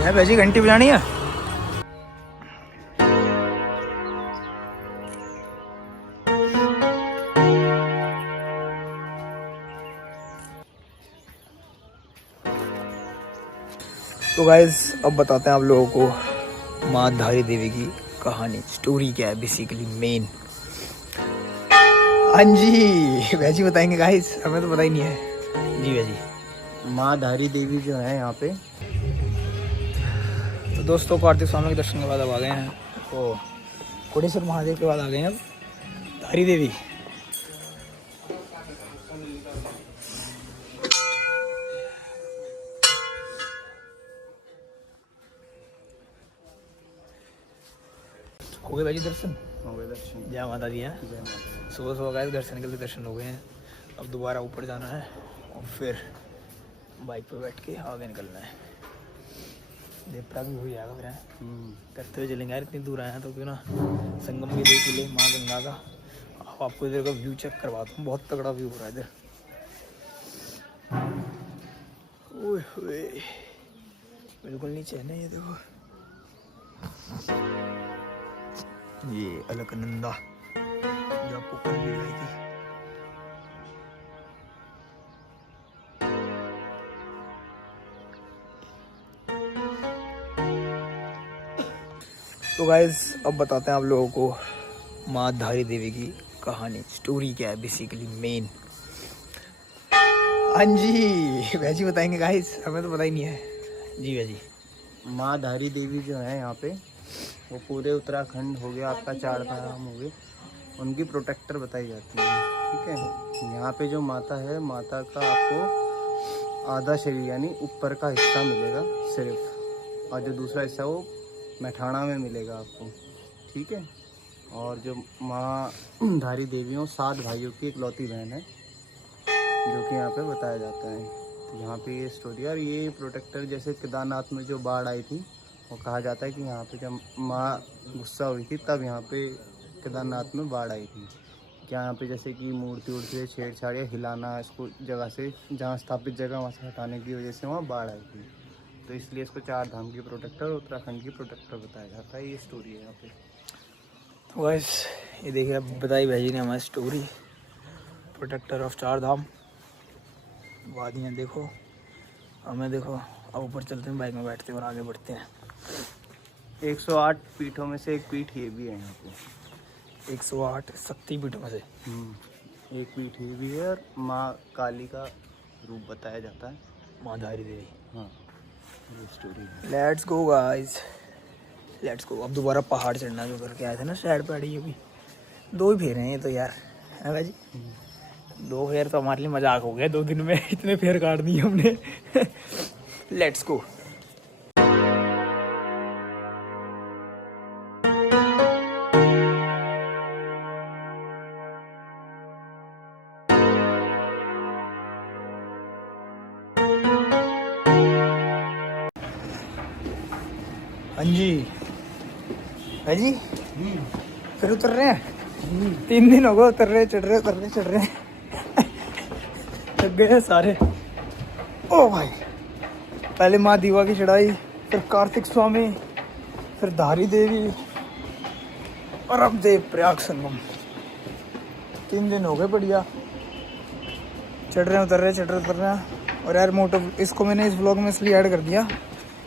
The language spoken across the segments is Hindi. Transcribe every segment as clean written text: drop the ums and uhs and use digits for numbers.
यह वैसी घंटी बजानी है। तो गाइस अब बताते हैं आप लोगों को माँ धारी देवी की कहानी, स्टोरी क्या है बेसिकली मेन। हाँ जी वैसी बताएंगे गाइस, हमें तो पता ही नहीं है जी। वैसी माँ धारी देवी जो है यहाँ पे, तो दोस्तों कार्तिक स्वामी के दर्शन के बाद अब आ गए हैं तो कोटेश्वर महादेव के बाद आ गए हैं अब धारी देवी। हो गए भाई दर्शन? हो गए दर्शन। जय माता दी है। सुबह सुबह गए दर्शन के लिए, दर्शन हो गए हैं। अब दोबारा ऊपर जाना है और फिर बाइक पे बैठ के आगे निकलना है। देवता भी हो जाएगा फिर करते हुए चलेंगे यार, इतनी दूर आए हैं तो क्यों ना संगम भी देख ले माँ गंगा का। आपको इधर का व्यू चेक करवाता हूँ, बहुत तगड़ा व्यू हो रहा है इधर। ओए होए बिल्कुल नीचे है ना ये देखो, ये अलकनंदा जो आपको कल मिल रही थी। तो गाइज अब बताते हैं आप लोगों को माँ धारी देवी की कहानी, स्टोरी क्या है बेसिकली मेन। हाँ जी वैसी बताएंगे गाइज, हमें तो पता ही नहीं है जी। वैसी माँ धारी देवी जो है यहाँ पे, वो पूरे उत्तराखंड हो गया आपका, 4 धाम हो गए, उनकी प्रोटेक्टर बताई जाती है। ठीक है, यहाँ पे जो माता है, माता का आपको आधा शरीर यानी ऊपर का हिस्सा मिलेगा सिर्फ, और जो दूसरा हिस्सा वो मैठाणा में मिलेगा आपको। ठीक है, और जो माँ धारी देवी हो 7 भाइयों की इकलौती बहन है, जो कि यहाँ पे बताया जाता है। तो यहाँ पे ये स्टोरी, और ये प्रोटेक्टर जैसे केदारनाथ में जो बाढ़ आई थी, वो कहा जाता है कि यहाँ पे जब माँ गुस्सा हुई थी तब यहाँ पे केदारनाथ में बाढ़ आई थी। क्या यहाँ पे जैसे कि मूर्ति उर्ति से छेड़छाड़ या हिलाना, इसको जगह से जहाँ स्थापित जगह वहाँ से हटाने की वजह से वहाँ बाढ़ आई थी। तो इसलिए इसको 4 धाम की प्रोटेक्टर, उत्तराखंड की प्रोटेक्टर बताया जाता है। ये स्टोरी है यहाँ पे। तो गाइस ये देखिए बताई भाई ने हमारी स्टोरी, प्रोटेक्टर ऑफ 4 धाम। वादियाँ देखो, हमें देखो। अब ऊपर चलते हैं, बाइक में बैठते हैं और आगे बढ़ते हैं। 108 पीठों में से एक पीठ ये भी है यहाँ पे। 108 शक्ति पीठों में से एक पीठ ये भी है, और माँ काली का रूप बताया जाता है, माँ धारी देवी। हाँ ये स्टोरी है। Let's go guys, let's go. अब दोबारा पहाड़ चढ़ना जो करके आए थे ना साइड पे, ये भी 2 ही फेर हैं ये तो यार, है भाई जी। 2 फेर तो हमारे लिए मजाक हो गया 2 दिन में, इतने फेर काट दिए हमने। Let's go. हाँ जी भाई जी फिर उतर रहे हैं। 3 दिन हो गए उतर रहे चढ़ रहे थक गए हैं सारे। ओ भाई पहले माँ दीवा की चढ़ाई, फिर कार्तिक स्वामी, फिर धारी देवी, और अब देव प्रयाग संगम। 3 दिन हो गए बढ़िया, चढ़ रहे हैं उतर रहे हैं। और यार मोटो इसको मैंने इस व्लॉग में इसलिए ऐड कर दिया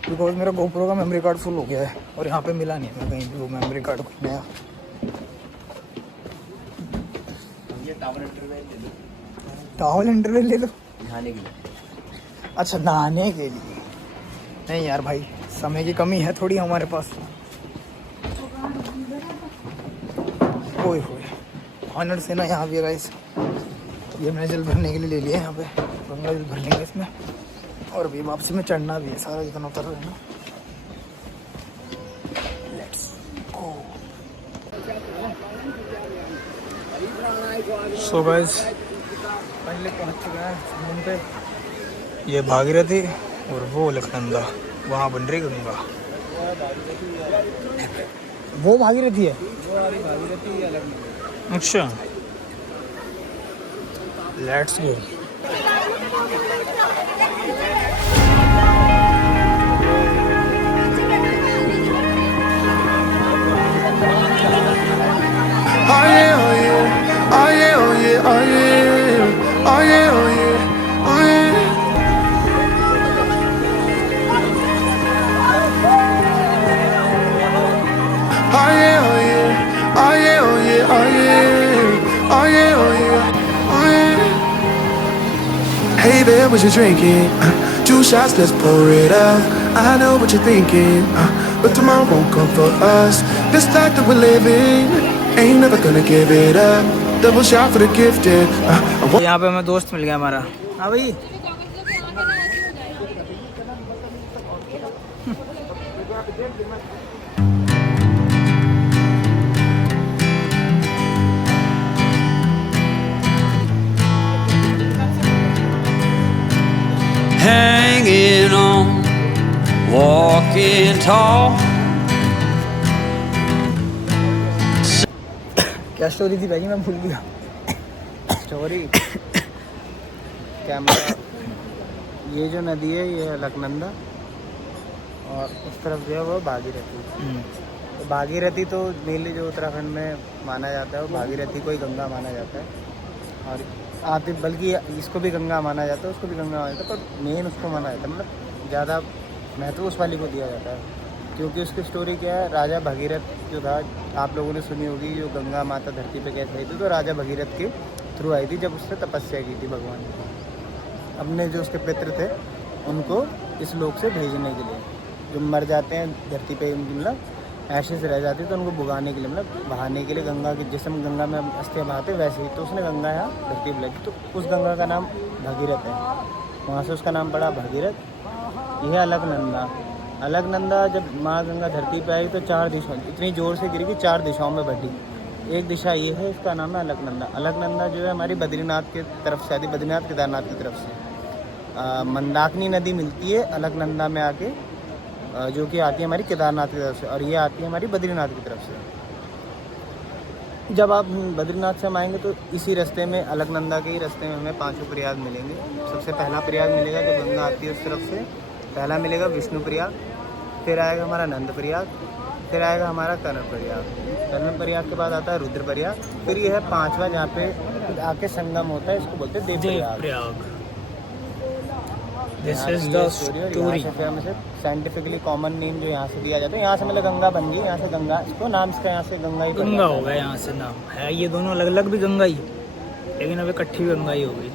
बिकॉज मेरा गोप्रो का मेमोरी कार्ड फुल हो गया है और यहाँ पे मिला नहीं है मैं कहीं भी वो मेमोरी कार्ड कुछ नया। टावल इंटरवल ले लो नहाने के लिए। अच्छा नहाने के लिए नहीं यार भाई, समय की कमी है थोड़ी हमारे पास। ओए होए ऑनर से ना यहाँ भी गाइस, ये मैंने जल भरने के लिए ले लिया है यहाँ पे, गंगा जल भर लेंगे इसमें। और अभी वापसी में चढ़ना भी है सारा जितना उतर रहे हैं ना। Let's go. सो गाइस पहले पहुँच चुका है संगम पे। ये भागीरथी और वो अलकनंदा, वहाँ बन रही गंगा। वो भागीरथी है, भागीरथी अलग। अच्छा let's go. Oh yeah, oh yeah, oh yeah, oh yeah, oh yeah, oh yeah, oh yeah, oh yeah. Oh yeah, oh yeah, oh yeah, oh yeah, oh yeah, oh yeah, oh yeah, oh yeah. Hey there, what you drinking? 2 shots, let's pour it out. I know what you're thinking, but tomorrow won't come for us. This life that we're living ain't never gonna give it up. Double shot for the gifted. यहाँ पे हमें दोस्त मिल गया हमारा। हाँ भाई, hanging on, walking tall. क्या स्टोरी थी भाई, मैं भूल गया। स्टोरी कैमरा, ये जो नदी है ये है अलकनंदा और उस तरफ जो है वो भागीरथी। तो भागीरथी तो मेनली जो उत्तराखंड में माना जाता है वो भागीरथी को ही गंगा माना जाता है। और आते बल्कि इसको भी गंगा माना जाता है, उसको भी गंगा माना जाता है, पर मेन उसको माना जाता है, मतलब ज़्यादा महत्व उस वाली को दिया जाता है। क्योंकि उसकी स्टोरी क्या है, राजा भगीरथ जो था, आप लोगों ने सुनी होगी, जो गंगा माता धरती पे कैसे आई थी, तो राजा भगीरथ के थ्रू आई थी, जब उसने तपस्या की थी भगवान की, अपने जो उसके पितृ थे उनको इस लोक से भेजने के लिए। जो मर जाते हैं धरती पे, उनकी मतलब ऐसे से रह जाती है, तो उनको भुगाने के लिए, मतलब बहाने के लिए, गंगा की जैसे हम गंगा में अस्थियाँ बहाते वैसे ही, तो उसने गंगा यहाँ धरती पर लगी, तो उस गंगा का नाम भगीरथ है, वहाँ से उसका नाम पड़ा भगीरथ। यह अलकनंदा, अलकनंदा जब माँ गंगा धरती पे आई तो 4 दिशाओं, इतनी ज़ोर से गिरी कि 4 दिशाओं में बटी। एक दिशा ये है, इसका नाम है अलकनंदा। अलकनंदा जो है हमारी बद्रीनाथ की तरफ से आती, बद्रीनाथ केदारनाथ की तरफ से मंदाकिनी नदी मिलती है अलकनंदा में आके, जो कि आती है हमारी केदारनाथ की तरफ से, और ये आती है हमारी बद्रीनाथ की तरफ से। जब आप बद्रीनाथ से हम आएंगे तो इसी रास्ते में, अलकनंदा के ही रास्ते में हमें 5 प्रयाग मिलेंगे। सबसे पहला प्रयाग मिलेगा जो गंगा आती है उस तरफ से, पहला मिलेगा विष्णु प्रयाग, फिर आएगा हमारा नंद प्रयाग, फिर आएगा हमारा कर्ण प्रयाग, कर्ण प्रयाग के बाद आता है रुद्र प्रयाग, फिर ये है 5वां जहाँ पे आके संगम होता है, इसको बोलते हैं Devprayag. This is the story. फिर हमें से साइंटिफिकली कॉमन नेम जो यहाँ से दिया जाता है, यहाँ से मतलब गंगा बन गई, यहाँ से गंगा, इसको नाम इसका यहाँ से गंगा ही गंगा हो गया, यहाँ से नाम है। ये दोनों अलग अलग भी गंगा ही, लेकिन अब इकट्ठी गंगा ही हो गई।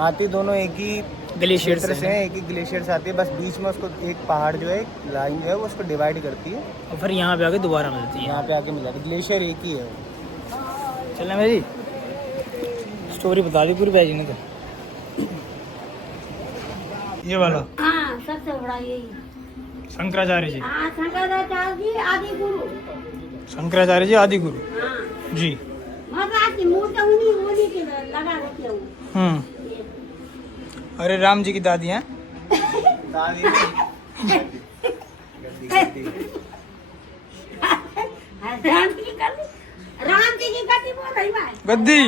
आती दोनों एक ही ग्लेशियर से हैं, एक ही ग्लेशियर से आती है, बस बीच में उसको एक पहाड़ जो है, एक लाइन जो है वो उसको डिवाइड करती है, और फिर यहाँ पे आके दोबारा मिलती है। यहाँ पे आके मिल जाती है, ग्लेशियर एक ही है। चलें भाई, स्टोरी बता दी पूरी भाई ने तो। ये वाला हाँ, सबसे बड़ा यही। शंकराचार्य जी, हाँ, शंकराचार्य जी आदि गुरु। शंकराचार्य जी आदि गुरु हाँ, जी। महाराज की मूर्ति उन्हीं के लगा रखी हूँ। अरे राम जी की दादी हैं। दादी राम जी की गद्दी बोल रही मैं। गद्दी,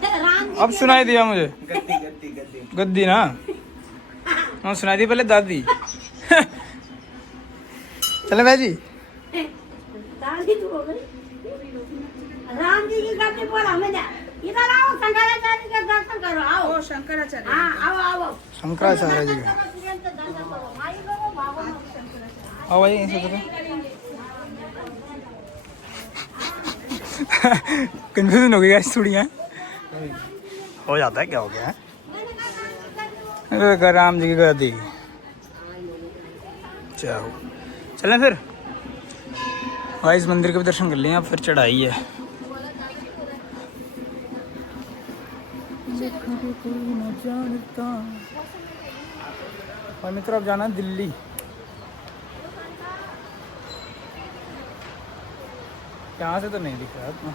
राम जी अब सुनाई दिया मुझे। गद्दी गद्दी गद्दी गद्दी ना, हाँ सुनाई दी पहले दादी। चले भाई जी, दादी तो हो गई। राम जी की गद्दी बोल हमें जा। इधर आओ, शंकराचार्य के दर्शन करो, आओ। शंकराचार्य, हाँ आओ आओ। शंकराचार्य जी का आओ भाई, ऐसे करो। कंफ्यूजन हो गई गाइस थोड़ी है, हो जाता है, क्या हो गया है। राम जी की गद्दी, चलो चलें फिर गाइस, मंदिर के भी दर्शन कर लिए, अब फिर चढ़ाई है। और मित्र अब जाना है दिल्ली। यहाँ से तो नहीं दिख रहा इतना।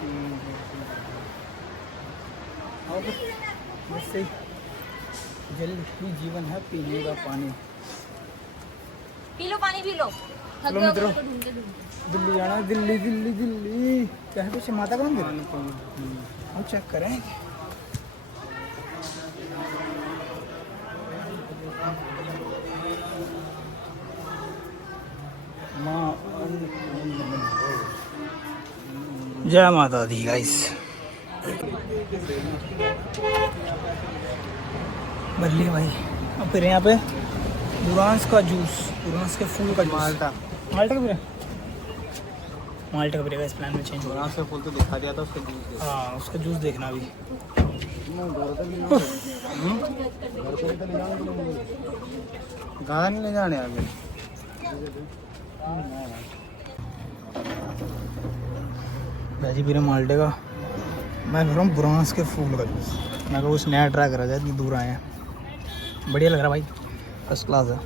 वैसे जल ही जीवन है, पीने का पानी। पी लो पानी, पी लो। चलो मित्रों, दिल्ली जाना है, दिल्ली दिल्ली दिल्ली। क्या है पीछे माता का मंदिर, हम चेक करें। जय माता दी गाइस। बदलिए भाई। अब फिर यहाँ पे बुरांस का जूस, बुरांस के फूल का जूस। माल्टा माल्टा का फिर माल्टा का फिर इस प्लान में चेंज हो वहाँ से फूल तो दिखा दिया था उसका जूस दे। हाँ उसका जूस देखना अभी। कहाँ नहीं ले जाने अभी। भाजी पी रहे माल्टे का, मैं कह रहा हूँ बुरांस के फूल का जूस। मैं कुछ नया ट्राई करा जाए, इतनी दूर आए हैं। बढ़िया लग रहा भाई, फर्स्ट क्लास है।